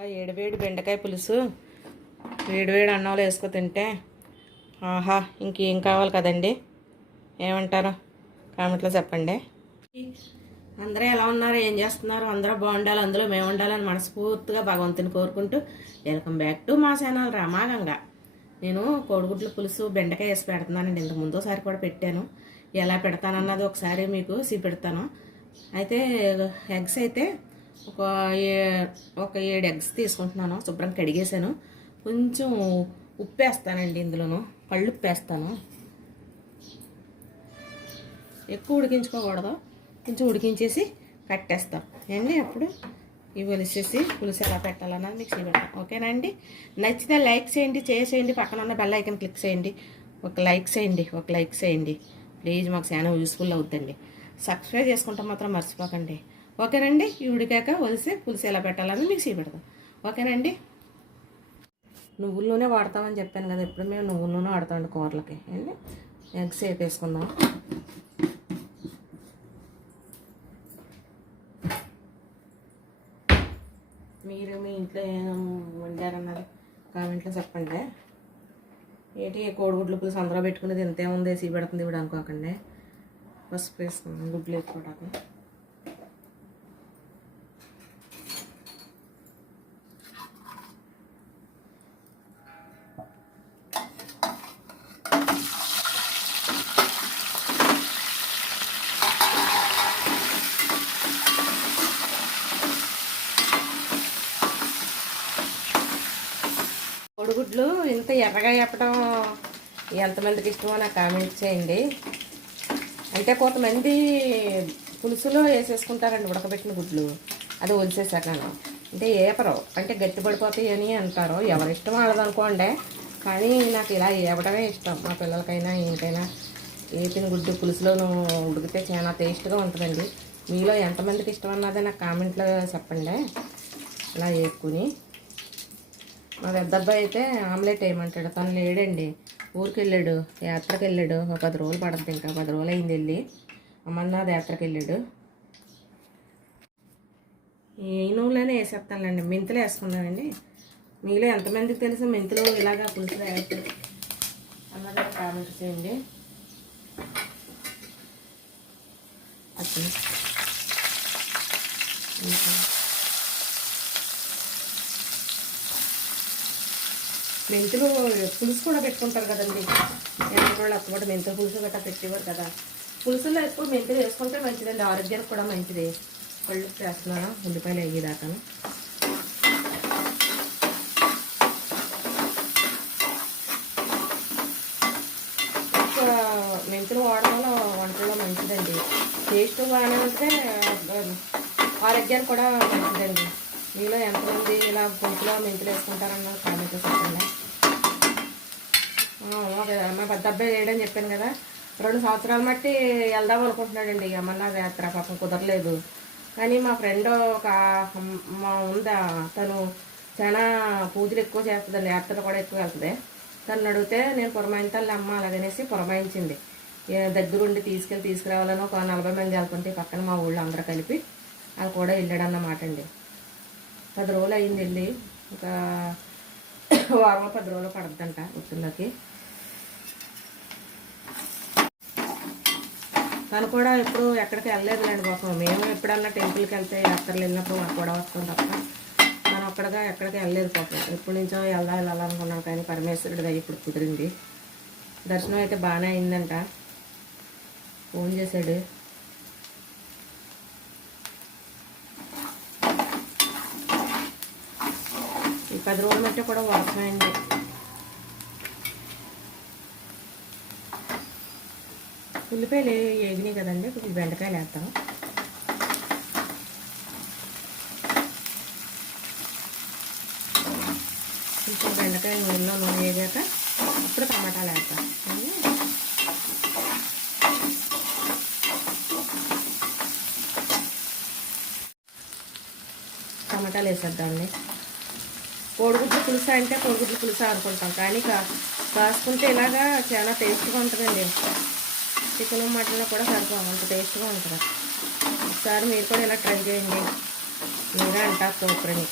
ఇలా ఏడివేడి బెండకాయ పులుసు వేడివేడి అన్నంలో వేసుకు తింటే ఆహా ఇంకేం కావాలి కదండి. ఏమంటారు కామెంట్లో చెప్పండి. అందరూ ఎలా ఉన్నారు, ఏం చేస్తున్నారు? అందరూ బాగుండాలి, అందులో మేము ఉండాలని మనస్ఫూర్తిగా భగవంతుని కోరుకుంటూ వెల్కమ్ బ్యాక్ టు మా ఛానల్ రమాగంగా. నేను కోడిగుడ్ల పులుసు బెండకాయ వేసి పెడుతున్నానండి. ఇంతకు ముందోసారి కూడా పెట్టాను. ఎలా పెడతానన్నది ఒకసారి మీకు పెడతాను. అయితే ఎగ్స్ అయితే ఒక 7 ఎగ్స్ తీసుకుంటున్నాను. శుభ్రం కడిగేసాను. కొంచెం ఉప్పు వేస్తానండి, ఇందులోను పళ్ళు ఉప్పు వేస్తాను. ఎక్కువ ఉడికించుకోకూడదు, కొంచెం ఉడికించేసి కట్టేస్తాం అండి. అప్పుడు ఇవి ఒలిసేసి పులుసు ఎలా పెట్టాలన్నది మీకు చూపెడతాం. ఓకేనా అండి? నచ్చితే లైక్ చేయండి, చేసేయండి, పక్కన ఉన్న బెల్ ఐకన్ క్లిక్ చేయండి. ఒక లైక్ చేయండి ప్లీజ్. మాకు చాలా యూస్ఫుల్ అవుతుందండి. సబ్స్క్రైబ్ చేసుకుంటాం మాత్రం మర్చిపోకండి. ఓకేనండి? ఈ ఉడికాక ఒలిసి పులుసు ఎలా పెట్టాలని మీకు చూపెడతాం. ఓకేనండి? నువ్వుల నూనె వాడతామని చెప్పాను కదా, ఎప్పుడు మేము నువ్వుల నూనె వాడతామండి కూరలకి అండి. ఎగ్స్ వేపేసుకుందాం. మీరు మీ ఇంట్లో ఏం వండారన్నది కామెంట్లో చెప్పండి. ఏంటి కోడిగుడ్లు పులుసు అందరూ పెట్టుకునేది ఇంతే ఉంది, వేసి పెడుతుంది ఇప్పుడు అనుకోకండి. పసుపు వేసుకుందాం గుడ్లు వేసుకోవడానికి. కోడిగుడ్లు ఇంత ఎర్రగా చెప్పడం ఎంతమందికి ఇష్టమో నాకు కామెంట్ చేయండి. అంటే కొంతమంది పులుసులో వేసేసుకుంటారండి ఉడకబెట్టిన గుడ్లు, అది ఒలిసేసాను. అంటే ఏపరు అంటే గట్టి పడిపోతాయి అని అంటారు. ఎవరి ఇష్టం వాళ్ళదనుకోండి, కానీ నాకు ఇలా ఏపడమే ఇష్టం. మా పిల్లలకైనా ఇంకైనా ఏపిన గుడ్డు పులుసులోనూ ఉడికితే చాలా టేస్ట్గా ఉంటుందండి. మీలో ఎంతమందికి ఇష్టం అన్నది నాకు కామెంట్లో చెప్పండి. ఇలా వేసుకుని మా పెద్ద అబ్బాయి అయితే ఆమ్లెట్ వేయమంటాడు. తను లేడండి, ఊరికి వెళ్ళాడు, యాత్రకు వెళ్ళాడు. ఒక 10 రోజులు పడుతుంది, ఇంకా 10 రోజులు అయింది వెళ్ళి. అమర్నాథ్ యాత్రకు వెళ్ళాడు. ఈ నూనెలోనే వేసేస్తానులేండి. మెంతులు వేసుకున్నానండి. మీలో ఎంతమందికి తెలుసు మెంతులు ఇలాగా పులుసులో వేస్తే అన్నది కామెంట్ చేయండి. అసలు మెంతులు పులుసు కూడా పెట్టుకుంటారు కదండి. ఎంతవాళ్ళు అప్పుడు మెంతులు పులుసు గట్రా పెట్టేవారు కదా. పులుసులో ఎక్కువ మెంతులు వేసుకుంటే మంచిదండి, ఆరోగ్యానికి కూడా మంచిది. పళ్ళు వేస్తున్నాను ఉల్లిపాయలు వేయదాకాను. ఎక్కువ మెంతులు వాడడం వల్ల వంటలో మంచిదండి. టేస్ట్ బాగానే ఉంటే ఆరోగ్యానికి కూడా మంచిదండి. మీలో ఎంతమంది ఇలా పులుసులో మెంతులు వేసుకుంటారన్న కామెంట్ చెప్పండి. మా పెద్ద అబ్బాయి లేడని చెప్పాను కదా, 2 సంవత్సరాల మట్టి వెళ్దాం అనుకుంటున్నాడండి. అమర్నాథ్ యాత్ర పాపం కుదరలేదు. కానీ మా ఫ్రెండ్ మా ఉందా, తను చాలా పూజలు ఎక్కువ చేస్తుందండి, యాత్రలు కూడా ఎక్కువ వెళ్తుంది. తను అడిగితే నేను పురమాయింతాను అమ్మ అలాగనేసి పురమాయించింది. దగ్గరుండి తీసుకురావాలని ఒక 40 మంది వెళ్తుంటే పక్కన మా ఊళ్ళో అందరూ కలిపి అది కూడా వెళ్ళాడన్నమాట అండి. 10 రోజులు అయింది వెళ్ళి, ఒక వారం 10 రోజులు పడుతుందంట గుర్తులకి. తను కూడా ఎప్పుడు ఎక్కడికి వెళ్ళలేదులేండి పాపం. మేము ఎప్పుడన్నా టెంపుల్కి వెళ్తే యాత్రలు వెళ్ళినప్పుడు మాకు కూడా వస్తాం తప్ప తను అక్కడగా ఎక్కడికి వెళ్ళలేదు పాపం. ఎప్పటి నుంచో వెళ్ళాలనుకున్నాం, కానీ పరమేశ్వరుడిది ఇప్పుడు కుదిరింది. దర్శనం అయితే బాగానే అయిందంట. ఫోన్ చేశాడు. ఈ 10 రోజుల మధ్య కూడా వర్షమైంది. ఉల్లిపాయలు వేగినాయి కదండి, కొంచెం బెండకాయలు వేస్తాం. కొంచెం బెండకాయ నూనెలో వేగాక అప్పుడు టమాటాలు వేస్తాం. టమాటాలు వేసేద్దామండి. కోడిగుడ్లు పులుసు అంటే కోడిగుడ్లు పులుసు అనుకుంటాం, కానీ కాసుకుంటే ఇలాగా చాలా టేస్ట్గా ఉంటుందండి. చికెన్ మటన్లో కూడా అంత టేస్ట్గా ఉంటుంది. ఒకసారి మీరు కూడా ఇలా ట్రై చేయండి, మీరే అంటారు సూపర్ అని.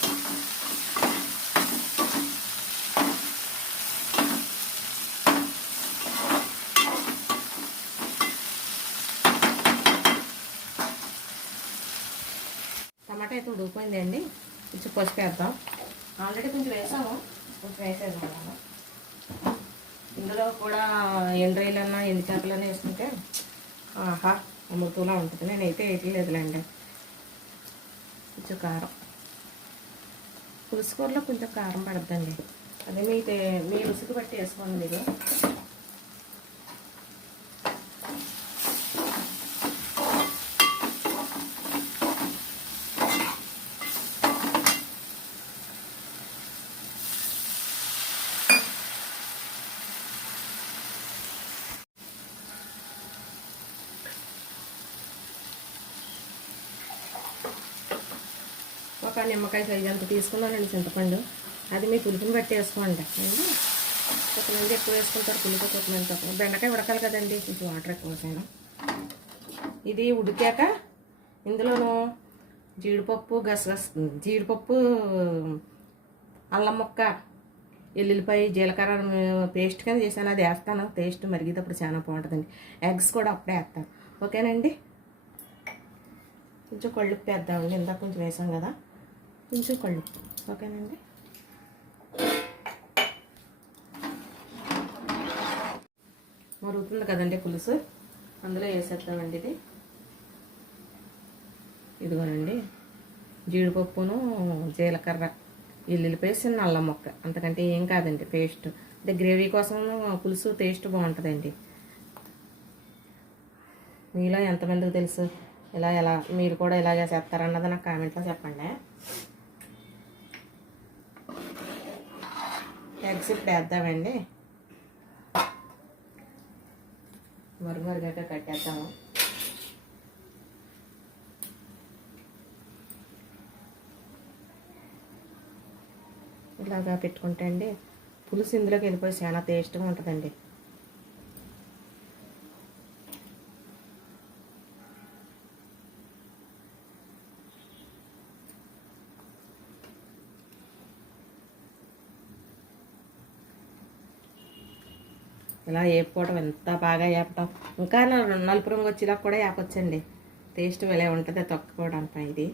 పసుపు వేద్దాం. ఆల్రెడీ కొంచెం వేసాము, కొంచెం వేసేద్దాం. ఇందులో కూడా ఎండ్రాయిలన్నా ఎండు చేపలన్నా వేసుకుంటే ఆహా అమృతంలా ఉంటుంది. నేనైతే వేయట్లేదులేండి. కొంచెం కారం, పులుసు కూరలో కొంచెం కారం పడద్దండి. అదే మీ రుచికి బట్టి వేసుకోండి మీరు. ఒక నిమ్మకాయ సైజు అంత తీసుకున్నానండి చింతపండు. అది మీ పులుపుని బట్టి వేసుకోండి. కొంతమంది ఎక్కువ వేసుకుంటారు పులుపు, కొంతమంది తక్కువ. బెండకాయ ఉడకాలి కదండి, కొంచెం వాటర్ ఎక్కువ వేసాను. ఇది ఉడికాక ఇందులోనూ జీడిపప్పు, అల్లం ముక్క, ఎల్లుల్లిపాయ, జీలకర్ర పేస్ట్ కింద చేశాను, అది వేస్తాను. టేస్ట్ మరిగేటప్పుడు చాలా బాగుంటుందండి. ఎగ్స్ కూడా అప్పుడే వేస్తాను. ఓకేనండి. కొంచెం కళ్ళుప్పు వేద్దామండి, ఇందాక కొంచెం వేసాం కదా, కొంచెం కళ్ళుప్పు. ఓకేనండి. మరుగుతుంది కదండి పులుసు, అందులో వేసేద్దామండి. ఇదిగోనండి జీడిపప్పును, జీలకర్ర, ఎల్లుల్లిపాయ, చిన్న అల్లం ముక్క, అంతకంటే ఏం కాదండి. పేస్ట్ అంటే గ్రేవీ కోసం పులుసు టేస్ట్ బాగుంటుందండి. మీలో ఎంతమందికి తెలుసు ఎలా మీరు కూడా ఇలాగే చేస్తారన్నది నాకు కామెంట్లో చెప్పండి. ఎగ్స్ ఇప్పుడు వేద్దామండి. మరుగాక కట్టేద్దాము. ఇలాగా పెట్టుకుంటే అండి పులుసు ఇందులోకి వెళ్ళిపోయి చాలా టేస్ట్గా ఉంటుందండి. ఇలా వేపుకోవడం ఎంత బాగా వేపటం, ఇంకా నలుపు రంగు వచ్చేలా కూడా వేపొచ్చండి. టేస్ట్ ఇలా ఉంటుంది తొక్కుకోవడానికి. ఇది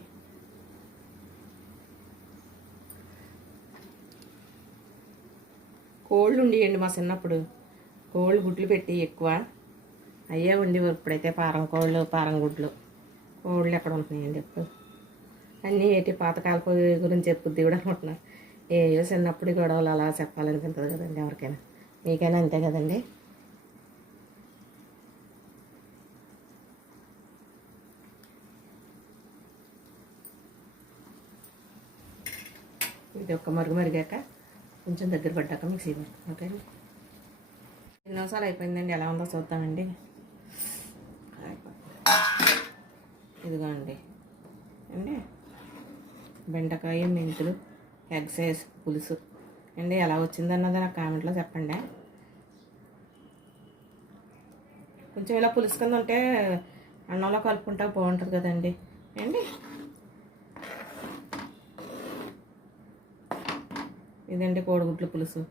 కోళ్ళు ఉండేయండి మా చిన్నప్పుడు, కోళ్ళు గుడ్లు పెట్టి ఎక్కువ అయ్యే ఉండేవి. ఇప్పుడైతే పారం గుడ్లు, కోళ్ళు ఎక్కడ ఉంటున్నాయండి ఇప్పుడు. అన్నీ ఏంటి పాతకాలపు గురించి చెప్పుద్ది కూడా అనుకుంటున్నారు. ఏయో చిన్నప్పుడు గొడవలు అలా చెప్పాలనిపించదు కదండి ఎవరికైనా, మీకైనా అంతే కదండి. ఇది ఒక మరిగాక కొంచెం దగ్గర పడ్డాక మిక్సీ పెడతాం. ఓకే అండి. 2 నిమిషాలు అయిపోయిందండి. ఎలా ఉందో చూద్దామండి. ఇదిగోండి అండి బెండకాయ, మెంతులు, ఎగ్స్ పులుసు అండి. ఎలా వచ్చిందన్నది నాకు కామెంట్లో చెప్పండి. కొంచెం ఇలా పులుసు కింద ఉంటే అన్నంలో కలుపుకుంటా బాగుంటుంది కదండి అండి. ఇదండి కోడిగుడ్ల పులుసు.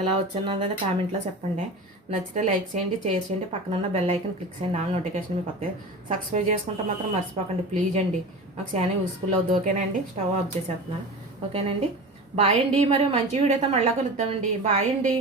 ఎలా వచ్చిన్నది కామెంట్లో చెప్పండి. నచ్చితే లైక్ చేయండి, షేర్ చేయండి, పక్కన బెల్ ఐకన్ క్లిక్ చేయండి. ఆల్ నోటిఫికేషన్ మీకు వస్తాయి. సబ్స్క్రైబ్ చేసుకుంటే మాత్రం మర్చిపోకండి ప్లీజ్ అండి. మాకు చాలా యూస్ఫుల్ అవుతుంది. ఓకేనండి. స్టవ్ ఆఫ్ చేసేస్తున్నాను. ఓకేనండి. బాయ్ అండి. మరి మంచి వీడియోతో మళ్ళీ కలుద్దామండి. బాయ్ అండి.